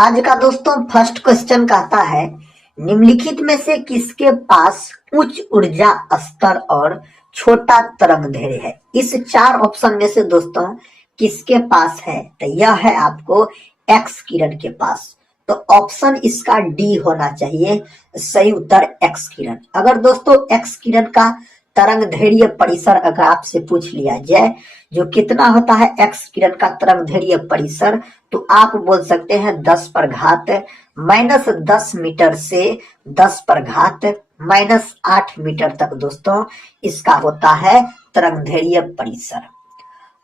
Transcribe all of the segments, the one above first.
आज का दोस्तों फर्स्ट क्वेश्चन कहता है, निम्नलिखित में से किसके पास उच्च ऊर्जा स्तर और छोटा तरंग दैर्ध्य है। इस चार ऑप्शन में से दोस्तों किसके पास है, तो यह है आपको एक्स किरण के पास। तो ऑप्शन इसका डी होना चाहिए सही उत्तर, एक्स किरण। अगर दोस्तों एक्स किरण का तरंग दैर्ध्य परिसर अगर आपसे पूछ लिया जाए जो कितना होता है एक्स किरण का तरंग दैर्ध्य परिसर, तो आप बोल सकते हैं 10 पर घात -10 मीटर से 10 पर घात -8 मीटर तक दोस्तों इसका होता है तरंग दैर्ध्य परिसर।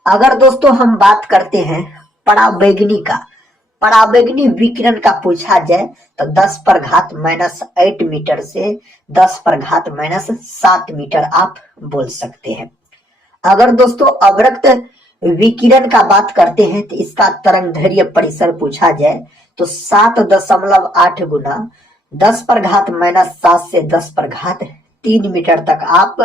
अगर दोस्तों हम बात करते हैं पराबैंगनी का, पराबैंगनी विकिरण का पूछा जाए तो 10 पर घात -8 मीटर से 10 पर घात -7 मीटर आप बोल सकते हैं। अगर दोस्तों अवरक्त विकिरण का बात करते हैं तो इसका तरंग दैर्ध्य परिसर पूछा जाए तो 7.8 गुना 10 पर घात -7 से 10 पर घात 3 मीटर तक आप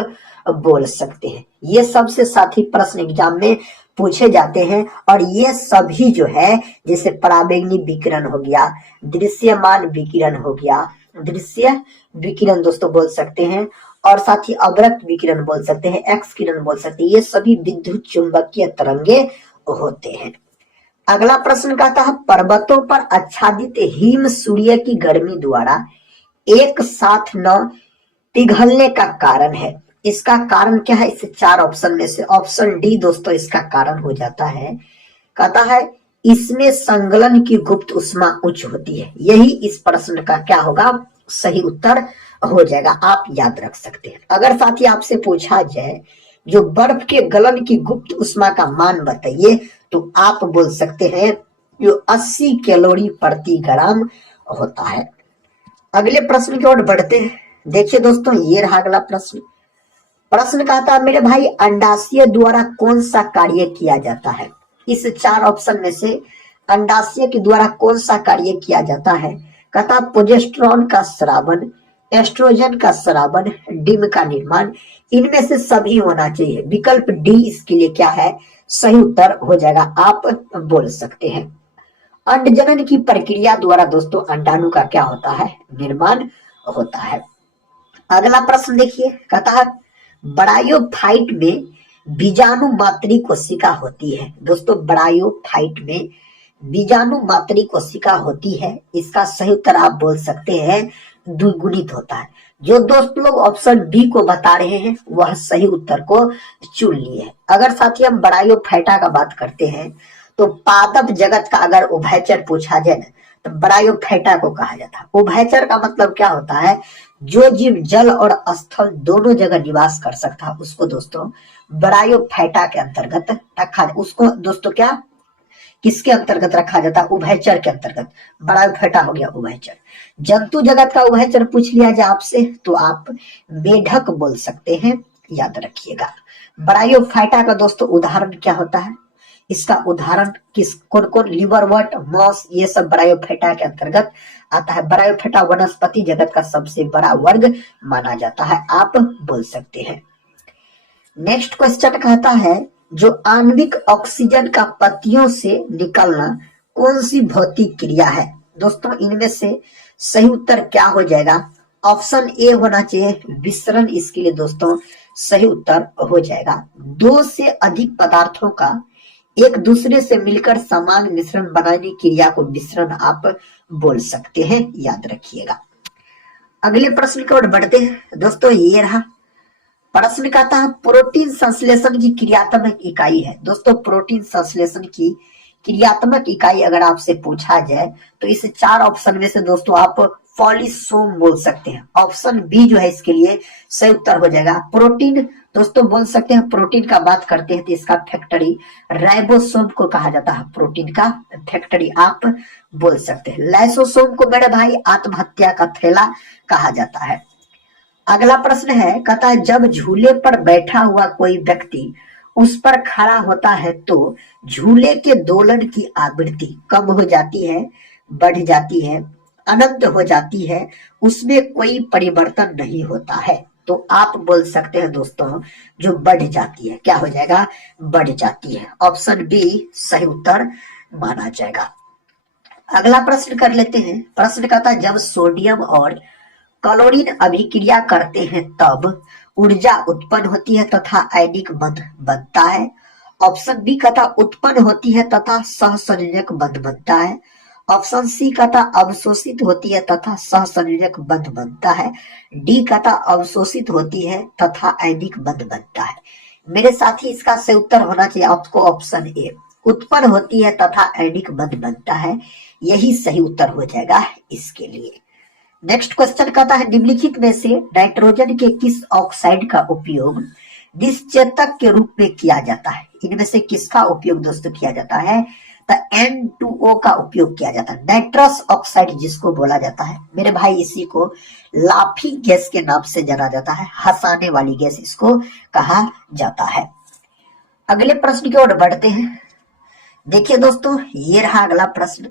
बोल सकते हैं। ये सबसे साथी प्रश्न एग्जाम में पूछे जाते हैं और ये सभी जो है जैसे पराबैंगनी विकिरण हो गया, दृश्यमान विकिरण हो गया, दृश्य विकिरण दोस्तों बोल सकते हैं, और साथ ही अवरक्त विकिरण बोल सकते हैं, एक्स किरण बोल सकते हैं, ये सभी विद्युत चुंबकीय तरंगे होते हैं। अगला प्रश्न कहता है, पर्वतों पर आच्छादित हिम सूर्य की गर्मी द्वारा एक साथ न पिघलने का कारण है। इसका कारण क्या है, इस चार ऑप्शन में से ऑप्शन डी दोस्तों इसका कारण हो जाता है। कहता है इसमें संगलन की गुप्त उष्मा उच्च होती है। यही इस प्रश्न का क्या होगा, सही उत्तर हो जाएगा, आप याद रख सकते हैं। अगर साथ ही आपसे पूछा जाए जो बर्फ के गलन की गुप्त उष्मा का मान बताइए, तो आप बोल सकते हैं जो 80 कैलोरी प्रति ग्राम होता है। अगले प्रश्न की ओर बढ़ते हैं। देखिए दोस्तों ये रहा अगला प्रश्न। प्रश्न कहता है, मेरे भाई अंडाशय द्वारा कौन सा कार्य किया जाता है। इस चार ऑप्शन में से अंडाशय के द्वारा कौन सा कार्य किया जाता है। कहता प्रोजेस्टेरोन का स्रावन, एस्ट्रोजन का स्रावन, डिम का निर्माण, इनमें से सभी होना चाहिए। विकल्प डी इसके लिए क्या है, सही उत्तर हो जाएगा, आप बोल सकते हैं। अंडजनन की प्रक्रिया द्वारा दोस्तों अंडाणु का क्या होता है, निर्माण होता है। अगला प्रश्न देखिए, कहता है ब्रायोफाइट में बीजाणु मातृ कोशिका होती है। दोस्तों ब्रायोफाइट में बीजाणु मातृ कोशिका होती है, इसका सही उत्तर आप बोल सकते हैं द्विगुणित होता है। जो दोस्त लोग ऑप्शन बी को बता रहे हैं वह सही उत्तर को चुन लिए है। अगर साथी हम ब्रायोफाइटा का बात करते हैं तो पादप जगत का अगर उभयचर पूछा जाए ना तो ब्रायोफाइटा को कहा जाता है। उभयचर का मतलब क्या होता है, जो जीव जल और स्थल दोनों जगह निवास कर सकता है उसको दोस्तों ब्रायोफाइटा के अंतर्गत रखा, उसको दोस्तों क्या किसके अंतर्गत रखा जाता है, उभयचर के अंतर्गत। ब्रायोफाइटा हो गया उभयचर। जंतु जगत का उभयचर पूछ लिया जाए आपसे तो आप मेढक बोल सकते हैं, याद रखिएगा। ब्रायोफाइटा का दोस्तों उदाहरण क्या होता है, इसका उदाहरण किस कौन कौन, लिवरवर्ट, मॉस, ये सब ब्रायोफाइटा के अंतर्गत आता है। ब्रायोफाइटा वनस्पति जगत का सबसे बड़ा वर्ग माना जाता है, आप बोल सकते हैं। नेक्स्ट क्वेश्चन कहता है जो आणविक ऑक्सीजन का पत्तियों से निकलना कौन सी भौतिक क्रिया है। दोस्तों इनमें से सही उत्तर क्या हो जाएगा, ऑप्शन ए होना चाहिए विसरण, इसके लिए दोस्तों सही उत्तर हो जाएगा। दो से अधिक पदार्थों का एक दूसरे से मिलकर समान मिश्रण बनाने की क्रिया को विसरण आप बोल सकते हैं, याद रखिएगा। अगले प्रश्न की ओर बढ़ते हैं। दोस्तों ये रहा प्रश्न, कहता है प्रोटीन संश्लेषण की क्रियात्मक इकाई है। दोस्तों प्रोटीन संश्लेषण की क्रियात्मक इकाई अगर आपसे पूछा जाए तो इस चार ऑप्शन में से दोस्तों आप पॉलीसोम बोल सकते हैं। ऑप्शन बी जो है इसके लिए सही उत्तर हो जाएगा। प्रोटीन दोस्तों बोल सकते हैं, प्रोटीन का बात करते हैं तो इसका फैक्टरी राइबोसोम को कहा जाता है, प्रोटीन का फैक्टरी आप बोल सकते हैं। लाइसोसोम को मेरे भाई आत्महत्या का थैला कहा जाता है। अगला प्रश्न है, कहता है जब झूले पर बैठा हुआ कोई व्यक्ति उस पर खड़ा होता है तो झूले के दोलन की आवृत्ति कम हो जाती है, बढ़ जाती है, अनंत हो जाती है, उसमें कोई परिवर्तन नहीं होता है। तो आप बोल सकते हैं दोस्तों जो बढ़ जाती है, क्या हो जाएगा, बढ़ जाती है। ऑप्शन बी सही उत्तर माना जाएगा। अगला प्रश्न कर लेते हैं। प्रश्न कहता है जब सोडियम और क्लोरीन अभिक्रिया करते हैं तब ऊर्जा उत्पन्न होती है तथा आयनिक बंध बनता है। ऑप्शन बी कहता उत्पन्न होती है तथा सहसंयोजक बंध बनता है। ऑप्शन सी कहता अवशोषित होती है तथा सहसंयोजक बंध बनता है। डी कहता अवशोषित होती है तथा आयनिक बंध बनता है। मेरे साथी इसका सही उत्तर होना चाहिए आपको ऑप्शन ए, उत्पन्न होती है तथा आयनिक बंध बनता है, यही सही उत्तर हो जाएगा इसके लिए। नेक्स्ट क्वेश्चन कहता है निम्नलिखित में से नाइट्रोजन के किस ऑक्साइड का उपयोग निश्चेतक के रूप में किया जाता है। इनमें से किसका उपयोग दोस्तों किया जाता है, तो N2O का उपयोग किया जाता है। नाइट्रस ऑक्साइड जिसको बोला जाता है मेरे भाई, इसी को लाफिंग गैस के नाम से जाना जाता है, हंसाने वाली गैस इसको कहा जाता है। अगले प्रश्न की ओर बढ़ते हैं। देखिए दोस्तों, ये रहा अगला प्रश्न।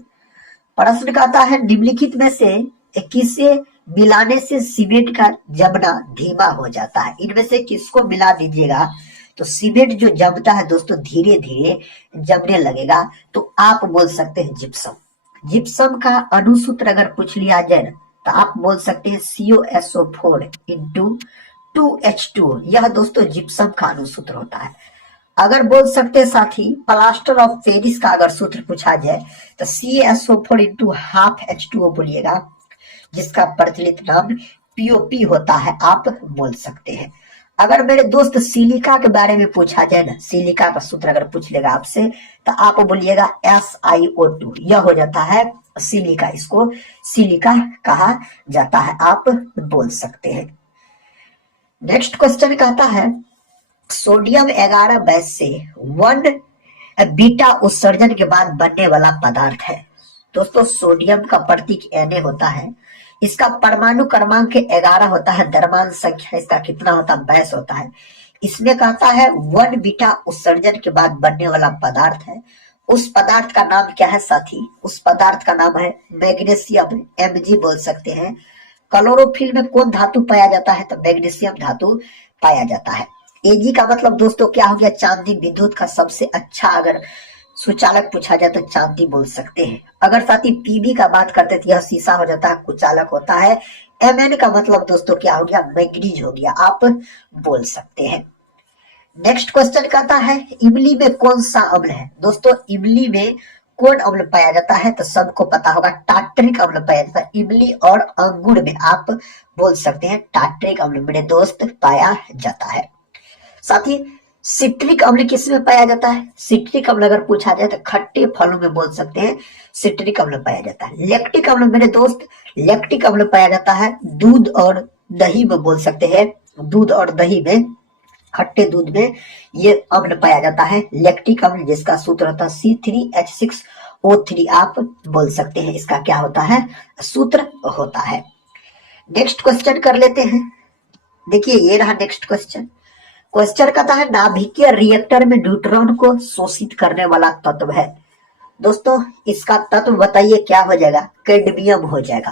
प्रश्न कहता है निम्नलिखित में से किसे मिलाने से सीमेंट का जमना धीमा हो जाता है। इनमें से किसको मिला दीजिएगा तो सीमेंट जो जमता है दोस्तों धीरे धीरे जमने लगेगा, तो आप बोल सकते हैं जिप्सम। जिप्सम का अणुसूत्र अगर पूछ लिया जाए तो आप बोल सकते हैं COSO4 इंटू 2H2। यह दोस्तों जिप्सम का अणुसूत्र होता है। अगर बोल सकते हैं साथी प्लास्टर ऑफ पेरिस का अगर सूत्र पूछा जाए तो CaSO4 इंटू हाफ H2O बोलिएगा, जिसका प्रचलित नाम POP होता है, आप बोल सकते हैं। अगर मेरे दोस्त सिलिका के बारे में पूछा जाए ना, सिलिका का सूत्र अगर पूछ लेगा आपसे तो आप बोलिएगा SiO2, यह हो जाता है सिलिका, इसको सिलिका कहा जाता है, आप बोल सकते हैं। नेक्स्ट क्वेश्चन कहता है सोडियम 11 बेस से 1 बीटा उत्सर्जन के बाद बनने वाला पदार्थ है। दोस्तों सोडियम का प्रतीक Na होता है, इसका परमाणु क्रमांक 11 होता है, द्रव्यमान संख्या इसका कितना होता है, 22 होता है। इसमें कहता है 1 बीटा उत्सर्जन के बाद बनने वाला पदार्थ है। उस पदार्थ का नाम क्या है साथी, उस पदार्थ का नाम है मैग्नीशियम, Mg बोल सकते हैं। क्लोरोफिल में कौन धातु पाया जाता है, तो मैग्नीशियम धातु पाया जाता है। Ag का मतलब दोस्तों क्या हो गया, चांदी। विद्युत का सबसे अच्छा अगर सुचालक पूछा जाए तो चांदी बोल सकते हैं। अगर साथी Pb का बात करते तो यह शीशा हो जाता है, कुचालक होता है। Mn का मतलब दोस्तों क्या हो गया, मैग्नीज हो गया, आप बोल सकते हैं। नेक्स्ट क्वेश्चन कहता है इमली में कौन सा अम्ल है। दोस्तों इमली में कौन अम्ल पाया जाता है, तो सबको पता होगा टार्टरिक अम्ल पाया जाता है। इमली और अंगूर में आप बोल सकते हैं टार्टरिक अम्ल मेरे दोस्त पाया जाता है। साथ ही सिट्रिक अम्ल किसमें पाया जाता है, सिट्रिक अम्ल अगर पूछा जाए तो खट्टे फलों में बोल सकते हैं सिट्रिक अम्ल पाया जाता है। लैक्टिक अम्ल मेरे दोस्त, लैक्टिक अम्ल पाया जाता है दूध और दही में, बोल सकते हैं दूध और दही में, खट्टे दूध में ये अम्ल पाया जाता है लैक्टिक अम्ल, जिसका सूत्र होता है C3H6O3, आप बोल सकते हैं इसका क्या होता है, सूत्र होता है। नेक्स्ट क्वेश्चन कर लेते हैं। देखिए ये रहा नेक्स्ट क्वेश्चन। क्वेश्चन कहता है नाभिकीय रिएक्टर में न्यूट्रॉन को शोषित करने वाला तत्व है। दोस्तों इसका तत्व बताइए क्या हो जाएगा, कैडमियम हो जाएगा।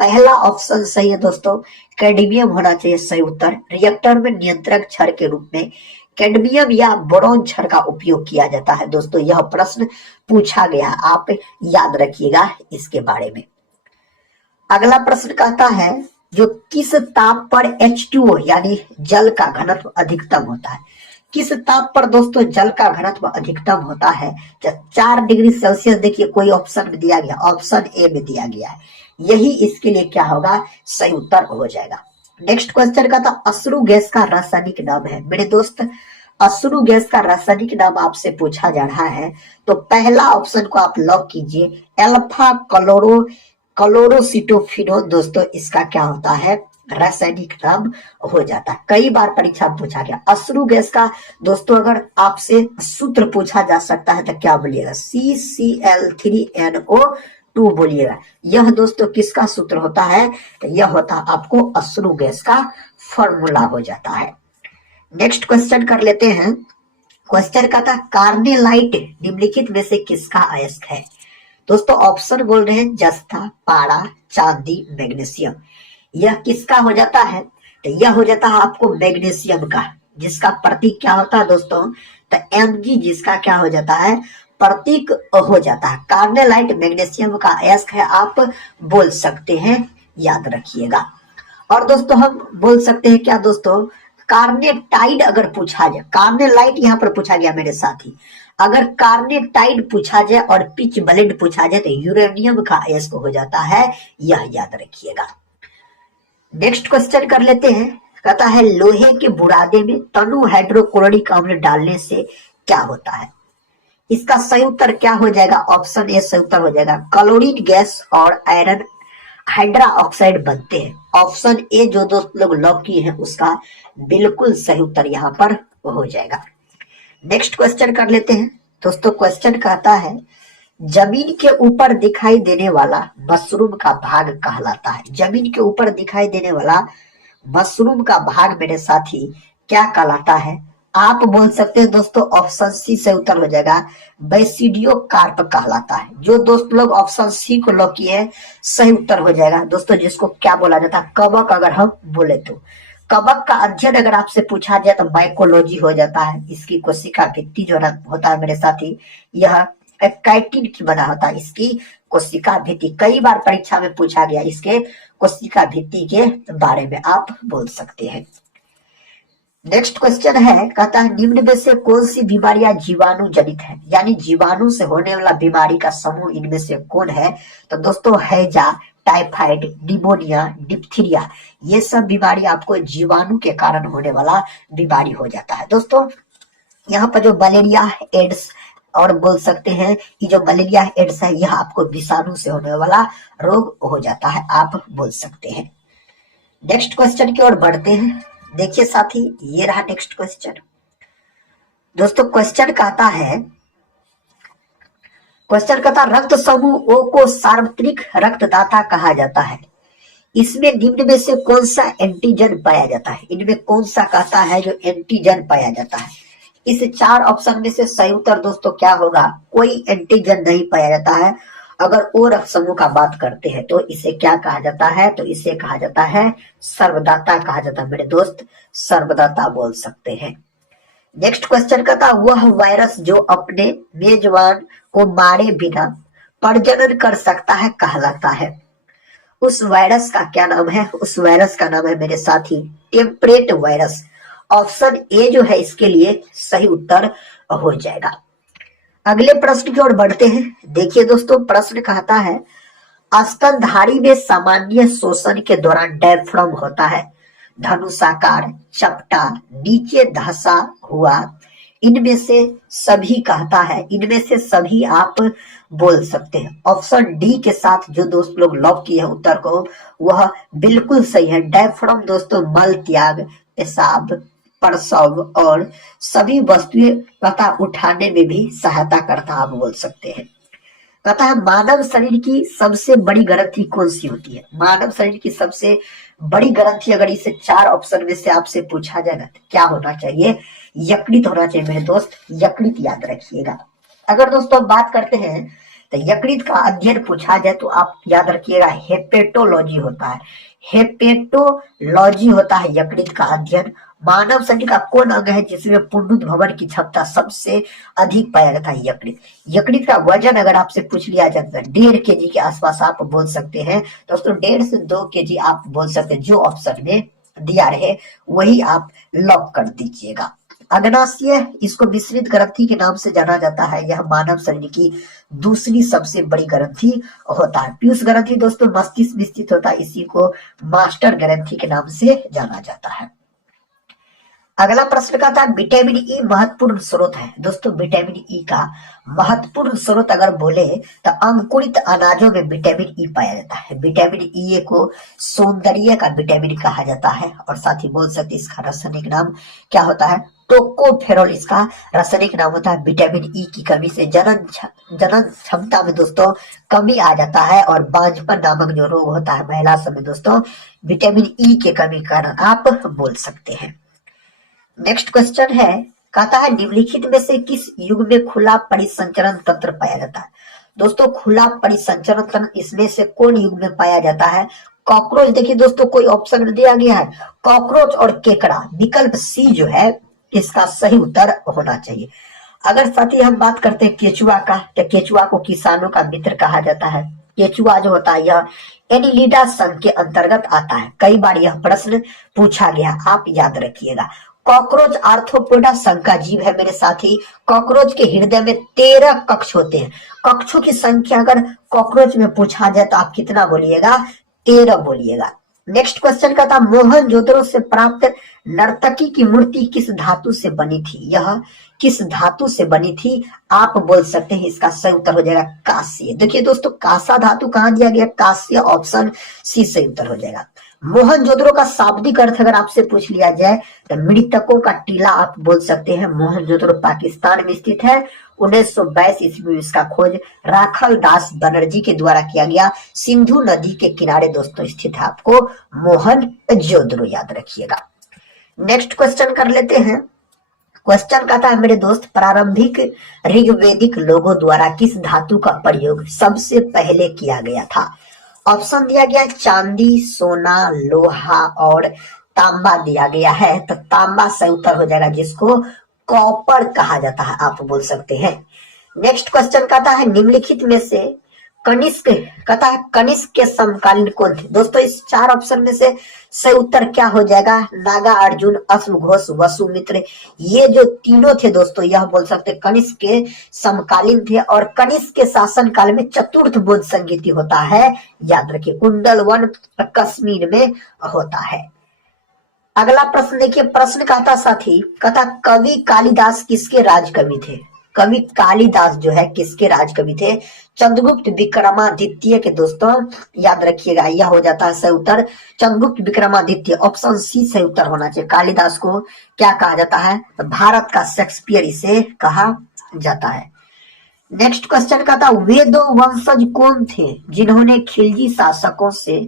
पहला ऑप्शन सही है दोस्तों, कैडमियम होना चाहिए सही उत्तर। रिएक्टर में नियंत्रक क्षार के रूप में कैडमियम या बोरॉन क्षार का उपयोग किया जाता है। दोस्तों यह प्रश्न पूछा गया, आप याद रखिएगा इसके बारे में। अगला प्रश्न कहता है जो किस ताप पर H2O यानी जल का घनत्व अधिकतम होता है। किस ताप पर दोस्तों जल का घनत्व अधिकतम होता है, जब 4 डिग्री सेल्सियस, देखिए कोई ऑप्शन में दिया गया, ऑप्शन ए में दिया गया है, यही इसके लिए क्या होगा, सही उत्तर हो जाएगा। नेक्स्ट क्वेश्चन का था अश्रु गैस का रासायनिक नाम है। मेरे दोस्त अश्रु गैस का रासायनिक नाम आपसे पूछा जा रहा है तो पहला ऑप्शन को आप लॉक कीजिए, अल्फा क्लोरोसिटोफिनोन। दोस्तों इसका क्या होता है, रासायनिक नाम हो जाता है। कई बार परीक्षा में पूछा गया। अश्रु गैस का दोस्तों अगर आपसे सूत्र पूछा जा सकता है तो क्या बोलिएगा, CCl3NO2 बोलिएगा। यह दोस्तों किसका सूत्र होता है, तो यह होता है आपको अश्रु गैस का फॉर्मूला हो जाता है। नेक्स्ट क्वेश्चन कर लेते हैं। क्वेश्चन का था कार्नेलाइट निम्नलिखित में से किसका अयस्क है। दोस्तों ऑप्शन बोल रहे हैं जस्ता, पारा, चांदी, मैग्नीशियम। यह किसका हो जाता है, तो यह हो जाता है आपको मैग्नीशियम का, जिसका प्रतीक क्या होता है दोस्तों, तो Mg, जिसका क्या हो जाता है प्रतीक हो जाता है। कार्नेलाइट मैग्नीशियम का अयस्क है, आप बोल सकते हैं, याद रखिएगा। और दोस्तों हम बोल सकते हैं क्या दोस्तों, कार्नेटाइड अगर पूछा जाए, कार्नेलाइट यहाँ पर पूछा गया मेरे साथी, अगर कार्नेटाइड पूछा जाए और पिच ब्लेंड पूछा जाए तो यूरेनियम का अयस्क हो जाता है, यह याद रखिएगा। नेक्स्ट क्वेश्चन कर लेते हैं। कहता है लोहे के बुरादे में तनु हाइड्रोक्लोरिक अम्ल डालने से क्या होता है। इसका सही उत्तर क्या हो जाएगा, ऑप्शन ए सही उत्तर हो जाएगा, क्लोरीन गैस और आयरन हाइड्रा ऑक्साइड बनते हैं। ऑप्शन ए जो दोस्त लोग लॉक किए हैं उसका बिल्कुल सही उत्तर यहाँ पर हो जाएगा। नेक्स्ट क्वेश्चन कर लेते हैं दोस्तों। क्वेश्चन कहता है जमीन के ऊपर दिखाई देने वाला मशरूम का भाग कहलाता है। जमीन के ऊपर दिखाई देने वाला मशरूम का भाग मेरे साथी क्या कहलाता है, आप बोल सकते हैं दोस्तों, ऑप्शन सी से उत्तर हो जाएगा, बैसिडियो कार्प कहलाता है। जो दोस्त लोग ऑप्शन सी को लॉक किए हैं सही उत्तर हो जाएगा दोस्तों, जिसको क्या बोला जाता है, कवक। अगर हम बोले तो कवक का अध्ययन अगर आपसे पूछा जाए तो माइकोलॉजी हो जाता है। इसकी कोशिका भित्ति जो होता है मेरे साथी, यह काइटिन की बना होता है। इसकी कोशिका भित्ति कई बार परीक्षा में पूछा गया, इसके कोशिका भित्ति के बारे में आप बोल सकते हैं। नेक्स्ट क्वेश्चन है, कहता है निम्न में से कौन सी बीमारियां जीवाणु जनित है, यानी जीवाणु से होने वाला बीमारी का समूह इनमें से कौन है। तो दोस्तों हैजा, टाइफाइड, निमोनिया, डिप्थीरिया, ये सब बीमारी आपको जीवाणु के कारण होने वाला बीमारी हो जाता है। दोस्तों यहाँ पर जो मलेरिया, एड्स और बोल सकते हैं कि जो मलेरिया एड्स है यह आपको विषाणु से होने वाला रोग हो जाता है, आप बोल सकते हैं। नेक्स्ट क्वेश्चन की ओर बढ़ते हैं। देखिए साथी, ये रहा नेक्स्ट क्वेश्चन। दोस्तों क्वेश्चन कहता रक्त समूह ओ को सार्वत्रिक रक्तदाता कहा जाता है। इसमें निम्न में से कौन सा एंटीजन पाया जाता है। इनमें कौन सा कहता है जो एंटीजन पाया जाता है। इस चार ऑप्शन में से सही उत्तर दोस्तों क्या होगा, कोई एंटीजन नहीं पाया जाता है। अगर ओ रक्त समूह का बात करते हैं तो इसे क्या कहा जाता है, तो इसे कहा जाता है सर्वदाता कहा जाता है मेरे दोस्त, सर्वदाता बोल सकते हैं। नेक्स्ट क्वेश्चन का था वह वायरस जो अपने मेजबान को मारे बिना प्रजनन कर सकता है कहलाता है। उस वायरस का क्या नाम है, उस वायरस का नाम है मेरे साथी टेम्परेट वायरस। ऑप्शन ए जो है इसके लिए सही उत्तर हो जाएगा। अगले प्रश्न की ओर बढ़ते हैं। देखिए दोस्तों प्रश्न कहता है स्तनधारी में सामान्य शोषण के दौरान डायफ्राम होता है, धनुषाकार, चपटा, नीचे धंसा हुआ, इनमें से सभी कहता है, इनमें से सभी आप बोल सकते हैं। ऑप्शन डी के साथ जो दोस्त लोग लॉक किए हैं उत्तर को वह बिल्कुल सही है। डायफ्राम दोस्तों मल त्याग, पेशाब, प्रसव और सभी वस्तुएं तथा उठाने में भी सहायता करता आप बोल सकते हैं। कहता है मानव शरीर की सबसे बड़ी ग्रंथि कौन सी होती है। मानव शरीर की सबसे बड़ी ग्रंथि अगर इसे चार ऑप्शन में से आपसे पूछा जाए तो क्या होना चाहिए, यकृत होना चाहिए मेरे दोस्त, यकृत याद रखिएगा। अगर दोस्तों बात करते हैं तो यकृत का अध्ययन पूछा जाए तो आप याद रखिएगा हेपेटोलॉजी होता है, हेपेटोलॉजी होता है यकृत का अध्ययन। मानव शरीर का कौन अंग है जिसमें पुनरुत्थ भवन की क्षमता सबसे अधिक पाया जाता है, यकृत। यकृत का वजन अगर आपसे पूछ लिया जाए तो 1.5 kg के आसपास आप बोल सकते हैं दोस्तों, 1.5 से 2 kg आप बोल सकते हैं। जो ऑप्शन में दिया रहे वही आप लॉक कर दीजिएगा। अग्नाशय, इसको मिश्रित ग्रंथि के नाम से जाना जाता है, यह मानव शरीर की दूसरी सबसे बड़ी ग्रंथि होता है। पीयूष ग्रंथि दोस्तों मस्तिष्क में स्थित होता है, इसी को मास्टर ग्रंथि के नाम से जाना जाता है। अगला प्रश्न का था विटामिन ई महत्वपूर्ण स्रोत है। दोस्तों विटामिन ई का महत्वपूर्ण स्रोत अगर बोले तो अंकुरित अनाजों में विटामिन ई पाया जाता है। विटामिन ई को सौंदर्य का विटामिन कहा जाता है और साथ ही बोल सकते इसका रासायनिक नाम क्या होता है, टोकोफेरोल इसका रासायनिक नाम होता है। विटामिन ई की कमी से जनन क्षमता में दोस्तों कमी आ जाता है और बांझपन नामक जो रोग होता है महिला सब में दोस्तों विटामिन ई के कमी कारण आप बोल सकते हैं। नेक्स्ट क्वेश्चन है, कहता है निम्नलिखित में से किस युग में खुला परिसंचरण तंत्र पाया जाता है। दोस्तों खुला परिसंचरण तंत्र इसमें से कौन युग में पाया जाता है। कॉकरोच, देखिए दोस्तों कोई ऑप्शन दिया गया है, कॉकरोच और केकड़ा। विकल्प सी जो है इसका सही उत्तर होना चाहिए। अगर साथी हम बात करते हैं केचुआ का, तो केचुआ को किसानों का मित्र कहा जाता है। केचुआ जो होता है यह एनिलिडा संघ के अंतर्गत आता है। कई बार यह प्रश्न पूछा गया, आप याद रखिएगा। कॉकरोच आर्थ्रोपोडा संघ का जीव है मेरे साथी। कॉकरोच के हृदय में 13 कक्ष होते हैं। कक्षों की संख्या अगर कॉकरोच में पूछा जाए तो आप कितना बोलिएगा? 13 बोलिएगा। नेक्स्ट क्वेश्चन का था मोहनजोदड़ो से प्राप्त नर्तकी की मूर्ति किस धातु से बनी थी? यह किस धातु से बनी थी? आप बोल सकते हैं इसका सही उत्तर हो जाएगा कांस्य। देखिए दोस्तों, कांसा धातु कहां दिया गया? कांस्य, ऑप्शन सी सही उत्तर हो जाएगा। मोहनजोदड़ो का शाब्दिक अर्थ अगर आपसे पूछ लिया जाए तो मृतकों का टीला आप बोल सकते हैं। मोहनजोदड़ो पाकिस्तान में स्थित है। 1922 ईस्वी में इसका खोज राखल दास बनर्जी के द्वारा किया गया। सिंधु नदी के किनारे दोस्तों स्थित है। आपको मोहनजोदड़ो याद रखिएगा। नेक्स्ट क्वेश्चन कर लेते हैं। क्वेश्चन कहता है मेरे दोस्त, प्रारंभिक ऋग्वेदिक लोगों द्वारा किस धातु का प्रयोग सबसे पहले किया गया था? ऑप्शन दिया गया चांदी, सोना, लोहा और तांबा दिया गया है। तो तांबा सही उत्तर हो जाएगा, जिसको कॉपर कहा जाता है, आप बोल सकते हैं। नेक्स्ट क्वेश्चन कहता है निम्नलिखित में से कनिष्क, कहता है कनिष्क के समकालीन कौन थे? दोस्तों इस 4 ऑप्शन में से सही उत्तर क्या हो जाएगा? नागा अर्जुन, अश्वघोष, वसुमित्र, ये जो तीनों थे दोस्तों, यह बोल सकते कनिष्क के समकालीन थे। और कनिष्क के शासन काल में चतुर्थ बौद्ध संगीति होता है, याद रखिए। कुंडल वन कश्मीर में होता है। अगला प्रश्न देखिए, प्रश्न कहता साथी, कहता कवि कालिदास किसके राजकवि थे? कवि कालिदास जो है किसके राजकवि थे? चंद्रगुप्त विक्रमादित्य के दोस्तों, याद रखिएगा। यह हो जाता है सही उत्तर चंद्रगुप्त विक्रमादित्य, ऑप्शन सी सही उत्तर होना चाहिए। कालिदास को क्या कहा जाता है? भारत का शेक्सपियर इसे कहा जाता है। नेक्स्ट क्वेश्चन का था वे दो वंशज कौन थे जिन्होंने खिलजी शासकों से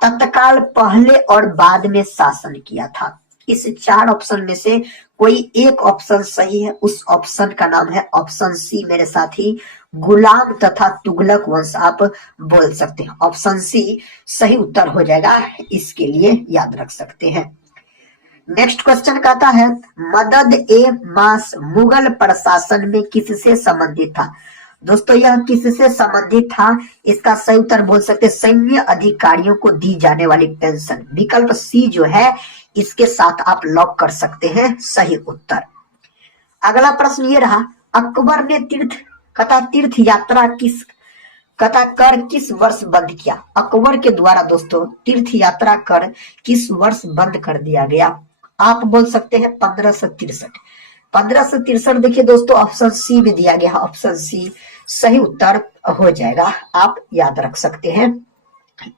तत्काल पहले और बाद में शासन किया था? इस 4 ऑप्शन में से कोई एक ऑप्शन सही है। उस ऑप्शन का नाम है ऑप्शन सी मेरे साथी, गुलाम तथा तुगलक वंश, आप बोल सकते हैं। ऑप्शन सी सही उत्तर हो जाएगा, इसके लिए याद रख सकते हैं। नेक्स्ट क्वेश्चन कहता है मदद ए मास मुगल प्रशासन में किससे संबंधित था? दोस्तों यह किससे संबंधित था? इसका सही उत्तर बोल सकते सैन्य अधिकारियों को दी जाने वाली पेंशन, विकल्प सी जो है इसके साथ आप लॉक कर सकते हैं सही उत्तर। अगला प्रश्न ये रहा, अकबर ने तीर्थ यात्रा किस वर्ष बंद किया? अकबर के द्वारा दोस्तों तीर्थ यात्रा कर किस वर्ष बंद कर दिया गया? आप बोल सकते हैं 1563। 1563 देखिए दोस्तों, ऑप्शन सी में दिया गया, ऑप्शन सी सही उत्तर हो जाएगा। आप याद रख सकते हैं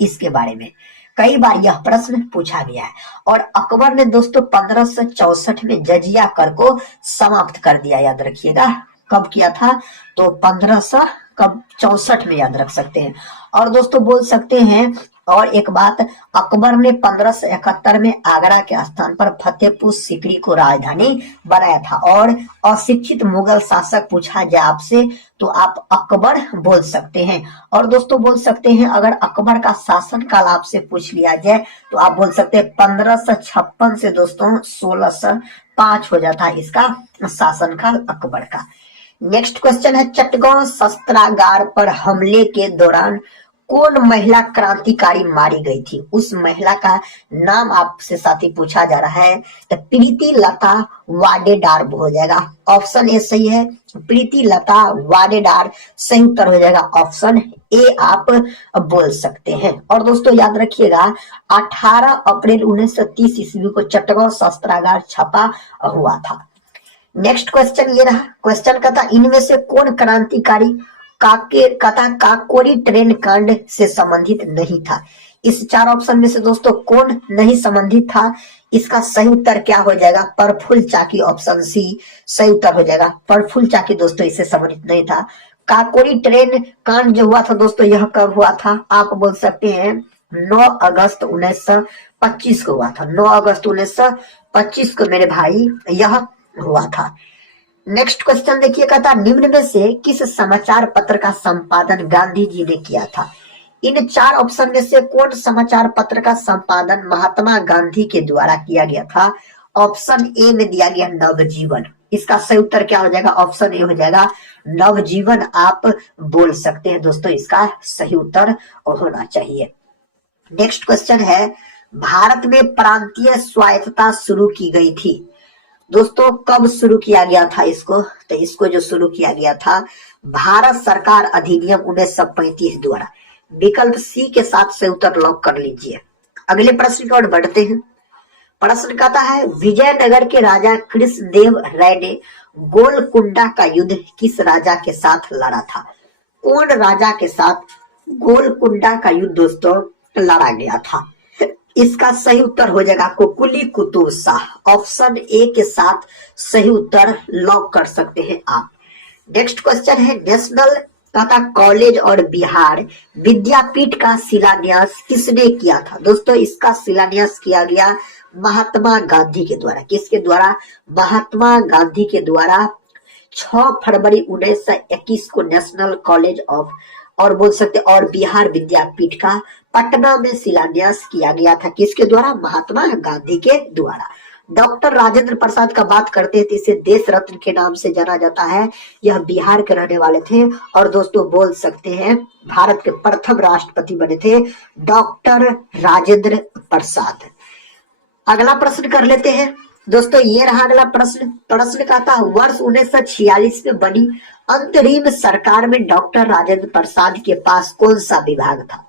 इसके बारे में, कई बार यह प्रश्न पूछा गया है। और अकबर ने दोस्तों 1564 में जजिया कर को समाप्त कर दिया, याद रखिएगा। कब किया था? तो 1564 में, याद रख सकते हैं। और दोस्तों बोल सकते हैं और एक बात, अकबर ने 1571 में आगरा के स्थान पर फतेहपुर सीकरी को राजधानी बनाया था। और अशिक्षित मुगल शासक पूछा जाए आपसे तो आप अकबर बोल सकते हैं। और दोस्तों बोल सकते हैं अगर अकबर का शासन काल आपसे पूछ लिया जाए तो आप बोल सकते हैं 1556 से दोस्तों 1605 हो जाता है इसका शासन काल अकबर का। नेक्स्ट क्वेश्चन है चटगांव शस्त्रागार पर हमले के दौरान कौन महिला क्रांतिकारी मारी गई थी? उस महिला का नाम आपसे साथी पूछा जा रहा है। तो प्रीति लता वाडेदार हो जाएगा, ऑप्शन ए सही है। प्रीति लता वाडेदार सही उत्तर हो जाएगा, ऑप्शन ए आप बोल सकते हैं। और दोस्तों याद रखिएगा 18 अप्रैल 1930 ईस्वी को चटगांव शस्त्रागार छपा हुआ था। नेक्स्ट क्वेश्चन ये रहा, क्वेश्चन का था इनमें से कौन क्रांतिकारी काकोरी ट्रेन कांड से संबंधित नहीं था? इस 4 ऑप्शन में से दोस्तों कौन नहीं संबंधित था? इसका सही उत्तर क्या हो जाएगा? प्रफुल्ल चाकी, ऑप्शन सी सही उत्तर हो जाएगा। प्रफुल्ल चाकी दोस्तों इससे संबंधित नहीं था। काकोरी ट्रेन कांड जो हुआ था दोस्तों यह कब हुआ था? आप बोल सकते हैं 9 अगस्त 1925 को हुआ था। 9 अगस्त 1925 को मेरे भाई यह हुआ था। नेक्स्ट क्वेश्चन देखिए, कहता निम्न में से किस समाचार पत्र का संपादन गांधी जी ने किया था? इन 4 ऑप्शन में से कौन समाचार पत्र का संपादन महात्मा गांधी के द्वारा किया गया था? ऑप्शन ए में दिया गया नवजीवन, इसका सही उत्तर क्या हो जाएगा? ऑप्शन ए हो जाएगा नवजीवन आप बोल सकते हैं दोस्तों, इसका सही उत्तर होना चाहिए। नेक्स्ट क्वेश्चन है, भारत में प्रांतीय स्वायत्तता शुरू की गई थी दोस्तों, कब शुरू किया गया था इसको? तो इसको जो शुरू किया गया था भारत सरकार अधिनियम 1935 द्वारा। विकल्प सी के साथ से उत्तर लॉक कर लीजिए। अगले प्रश्न की ओर बढ़ते हैं। प्रश्न कहता है, विजयनगर के राजा कृष्णदेव राय ने गोलकुंडा का युद्ध किस राजा के साथ लड़ा था? कौन राजा के साथ गोलकुंडा का युद्ध दोस्तों लड़ा गया था? इसका सही उत्तर हो जाएगा कुकुली कुतुब शाह। ऑप्शन ए के साथ सही उत्तर लॉक कर सकते हैं आप। नेक्स्ट क्वेश्चन है, नेशनल तथा कॉलेज और बिहार विद्यापीठ का शिलान्यास किसने किया था? दोस्तों इसका शिलान्यास किया गया महात्मा गांधी के द्वारा। किसके द्वारा? महात्मा गांधी के द्वारा 6 फरवरी 1921 को नेशनल कॉलेज ऑफ और बोल सकते और बिहार विद्यापीठ का पटना में शिलान्यास किया गया था। किसके द्वारा? महात्मा गांधी के द्वारा। डॉक्टर राजेंद्र प्रसाद का बात करते हैं तो इसे देश रत्न के नाम से जाना जाता है। यह बिहार के रहने वाले थे और दोस्तों बोल सकते हैं भारत के प्रथम राष्ट्रपति बने थे डॉक्टर राजेंद्र प्रसाद। अगला प्रश्न कर लेते हैं दोस्तों, ये रहा अगला प्रश्न। प्रश्न कहता है, वर्ष 1946 में बनी अंतरिम सरकार में डॉक्टर राजेंद्र प्रसाद के पास कौन सा विभाग था?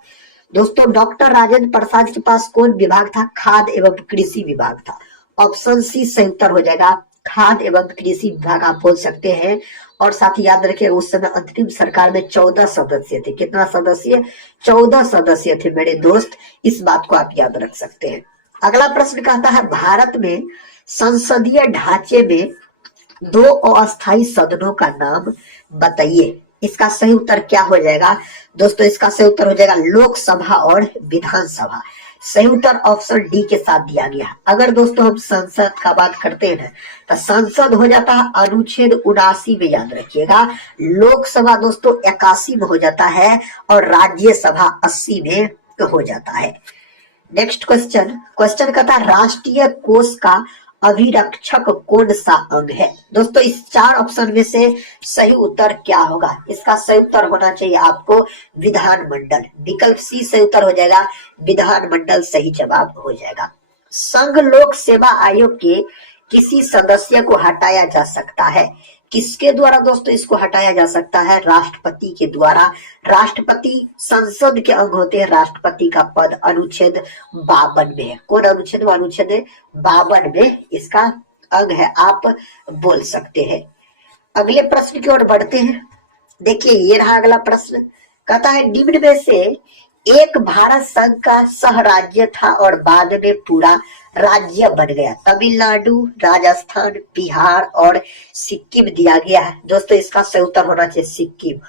दोस्तों डॉक्टर राजेंद्र प्रसाद के पास कौन विभाग था? खाद्य एवं कृषि विभाग था। ऑप्शन सी सही उत्तर हो जाएगा खाद्य एवं कृषि विभाग आप बोल सकते हैं। और साथ ही याद रखिए उस समय अंतरिम सरकार में 14 सदस्य थे। कितना सदस्य? 14 सदस्य थे मेरे दोस्त, इस बात को आप याद रख सकते हैं। अगला प्रश्न कहता है, भारत में संसदीय ढांचे में 2 अस्थायी सदनों का नाम बताइए। इसका सही उत्तर क्या हो जाएगा दोस्तों? इसका सही उत्तर हो जाएगा लोकसभा और विधानसभा। सही उत्तर ऑप्शन डी के साथ दिया गया। अगर दोस्तों हम संसद का बात करते हैं तो संसद हो जाता है अनुच्छेद 79 में, याद रखिएगा। लोकसभा दोस्तों 81 में हो जाता है और राज्यसभा 80 में हो जाता है। नेक्स्ट क्वेश्चन कहता है, राष्ट्रीय कोष का अभिरक्षक कौन सा अंग है? दोस्तों इस 4 ऑप्शन में से सही उत्तर क्या होगा? इसका सही उत्तर होना चाहिए आपको विधानमंडल। विकल्प सी सही उत्तर हो जाएगा विधानमंडल, सही जवाब हो जाएगा। संघ लोक सेवा आयोग के किसी सदस्य को हटाया जा सकता है। किसके द्वारा दोस्तों इसको हटाया जा सकता है? राष्ट्रपति के द्वारा। राष्ट्रपति संसद के अंग होते हैं। राष्ट्रपति का पद अनुच्छेद 52 में है। कौन अनुच्छेद? अनुच्छेद 52 में इसका अंग है, आप बोल सकते हैं। अगले प्रश्न की ओर बढ़ते हैं। देखिए ये रहा अगला प्रश्न। कहता है, निम्न में से एक भारत संघ का सह राज्य था और बाद में पूरा राज्य बन गया। तमिलनाडु, राजस्थान, बिहार और सिक्किम दिया गया है। दोस्तों इसका सही उत्तर होना चाहिए सिक्किम।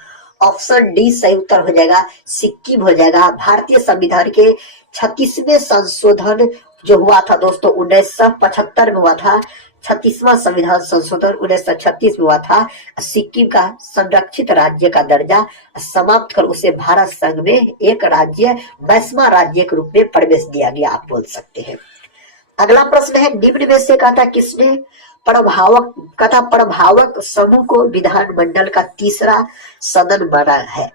ऑप्शन डी सही उत्तर हो जाएगा सिक्किम हो जाएगा। भारतीय संविधान के 36वें संशोधन जो हुआ था दोस्तों 1975 में हुआ था। 36वां संविधान संशोधन 1936 में हुआ था। सिक्किम का संरक्षित राज्य का दर्जा समाप्त कर उसे भारत संघ में एक राज्य 22वां राज्य के रूप में प्रवेश दिया गया, आप बोल सकते हैं। अगला प्रश्न है, निम्न में से कहता किसने प्रभावक समूह को विधानमंडल का तीसरा सदन बना है?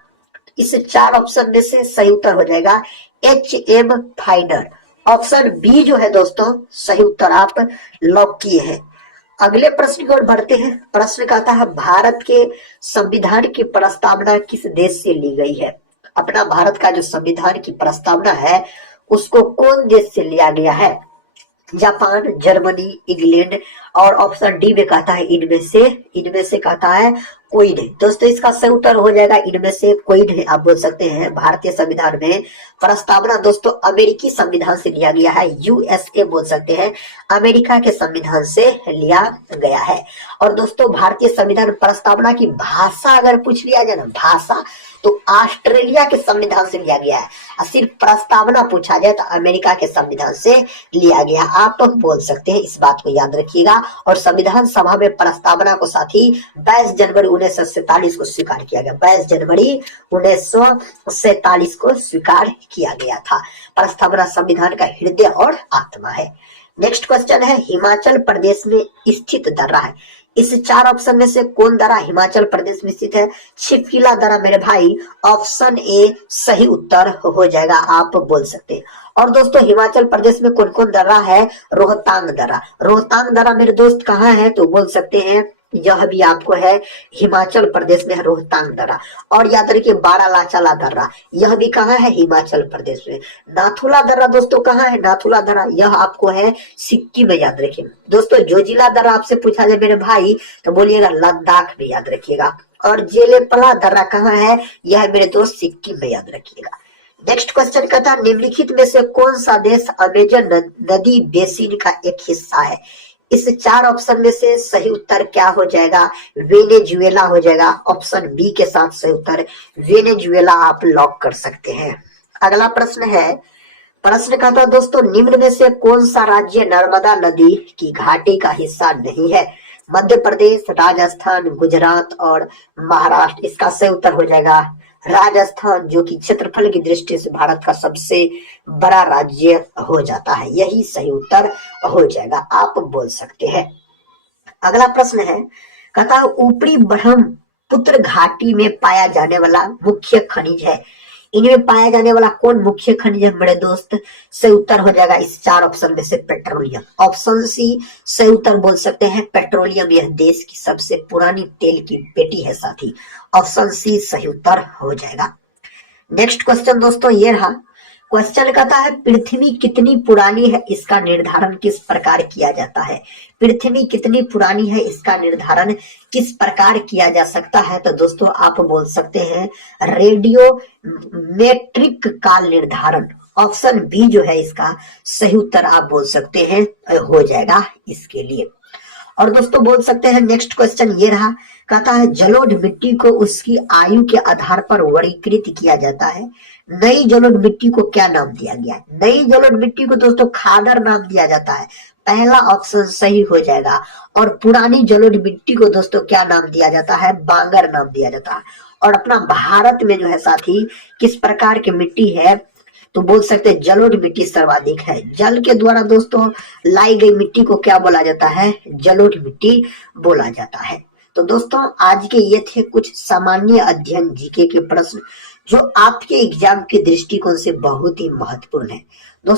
इस 4 ऑप्शन में से सही उत्तर हो जाएगा HM फाइनर। ऑप्शन बी जो है दोस्तों सही उत्तर आप लॉक किए हैं। अगले प्रश्न की ओर बढ़ते हैं। प्रश्न कहता है, भारत के संविधान की प्रस्तावना किस देश से ली गई है? अपना भारत का जो संविधान की प्रस्तावना है उसको कौन देश से लिया गया है? जापान, जर्मनी, इंग्लैंड और ऑप्शन डी में कहता है इनमें से कहता है कोई नहीं। दोस्तों इसका सही उत्तर हो जाएगा इनमें से कोई नहीं, आप बोल सकते हैं। भारतीय संविधान में प्रस्तावना दोस्तों अमेरिकी संविधान से लिया गया है। USA बोल सकते हैं, अमेरिका के संविधान से लिया गया है। और दोस्तों भारतीय संविधान प्रस्तावना की भाषा अगर पूछ लिया जाए ना, भाषा तो ऑस्ट्रेलिया के संविधान से लिया गया है। और सिर्फ प्रस्तावना पूछा जाए तो अमेरिका के संविधान से लिया गया, आप बोल सकते हैं। इस बात को याद रखिएगा। और संविधान सभा में प्रस्तावना को साथ ही 22 जनवरी 1947 को स्वीकार किया गया। 22 जनवरी 1947 को स्वीकार किया गया था। प्रस्तावना संविधान का हृदय और आत्मा है। नेक्स्ट क्वेश्चन है, हिमाचल प्रदेश में स्थित दर्रा है। इस चार ऑप्शन में से कौन दर्रा हिमाचल प्रदेश में स्थित है? छिपकिला दर्रा मेरे भाई ऑप्शन ए सही उत्तर हो जाएगा, आप बोल सकते हैं। और दोस्तों हिमाचल प्रदेश में कौन कौन दर्रा है? रोहतांग दर्रा। रोहतांग दर्रा मेरे दोस्त कहाँ है? तो बोल सकते हैं यह भी आपको है हिमाचल प्रदेश में है रोहतांग दर्रा। और याद रखिए बारालाचाला दर्रा, यह भी कहाँ है? हिमाचल प्रदेश में। नाथुला दर्रा दोस्तों कहाँ है? नाथुला दर्रा यह आपको है सिक्किम में, याद रखिए दोस्तों। जोजिला दर्रा आपसे पूछा जाए मेरे भाई तो बोलिएगा लद्दाख में, याद रखिएगा। और जेलेपला दर्रा कहाँ है? यह मेरे दोस्त सिक्किम में, याद रखिएगा। नेक्स्ट क्वेश्चन कहता है निम्नलिखित में से कौन सा देश अमेजन नदी बेसिन का एक हिस्सा है? इस चार ऑप्शन में से सही उत्तर क्या हो जाएगा? वेनेजुएला हो जाएगा। ऑप्शन बी के साथ सही उत्तर वेनेजुएला आप लॉक कर सकते हैं। अगला प्रश्न है, प्रश्न कहता है दोस्तों निम्न में से कौन सा राज्य नर्मदा नदी की घाटी का हिस्सा नहीं है? मध्य प्रदेश, राजस्थान, गुजरात और महाराष्ट्र। इसका सही उत्तर हो जाएगा राजस्थान, जो कि क्षेत्रफल की दृष्टि से भारत का सबसे बड़ा राज्य हो जाता है। यही सही उत्तर हो जाएगा, आप बोल सकते हैं। अगला प्रश्न है, कहता है ऊपरी ब्रह्मपुत्र घाटी में पाया जाने वाला मुख्य खनिज है। इनमें पाया जाने वाला कौन मुख्य खनिज है मेरे दोस्त? सही उत्तर हो जाएगा इस चार ऑप्शन में से पेट्रोलियम। ऑप्शन सी सही उत्तर बोल सकते हैं पेट्रोलियम। यह देश की सबसे पुरानी तेल की पेटी है साथी। ऑप्शन सी सही उत्तर हो जाएगा। नेक्स्ट क्वेश्चन दोस्तों ये रहा। क्वेश्चन कहता है पृथ्वी कितनी पुरानी है, इसका निर्धारण किस प्रकार किया जाता है? पृथ्वी कितनी पुरानी है इसका निर्धारण किस प्रकार किया जा सकता है? तो दोस्तों आप बोल सकते हैं रेडियो मेट्रिक काल निर्धारण। ऑप्शन बी जो है इसका सही उत्तर आप बोल सकते हैं हो जाएगा इसके लिए। और दोस्तों बोल सकते हैं नेक्स्ट क्वेश्चन ये रहा। कहता है जलोढ़ मिट्टी को उसकी आयु के आधार पर वर्गीकृत किया जाता है। नई जलोढ़ मिट्टी को क्या नाम दिया गया है? नई जलोढ़ मिट्टी को दोस्तों खादर नाम दिया जाता है। पहला ऑप्शन सही हो जाएगा। और पुरानी जलोढ़ मिट्टी को दोस्तों क्या नाम दिया जाता है? बांगर नाम दिया जाता है। और अपना भारत में जो है साथी किस प्रकार की मिट्टी है? तो बोल सकते हैं जलोढ़ मिट्टी सर्वाधिक है। जल के द्वारा दोस्तों लाई गई मिट्टी को क्या बोला जाता है? जलोढ़ मिट्टी बोला जाता है। तो दोस्तों आज के ये थे कुछ सामान्य अध्ययन जीके के प्रश्न जो आपके एग्जाम के दृष्टिकोण से बहुत ही महत्वपूर्ण है। दोस्तों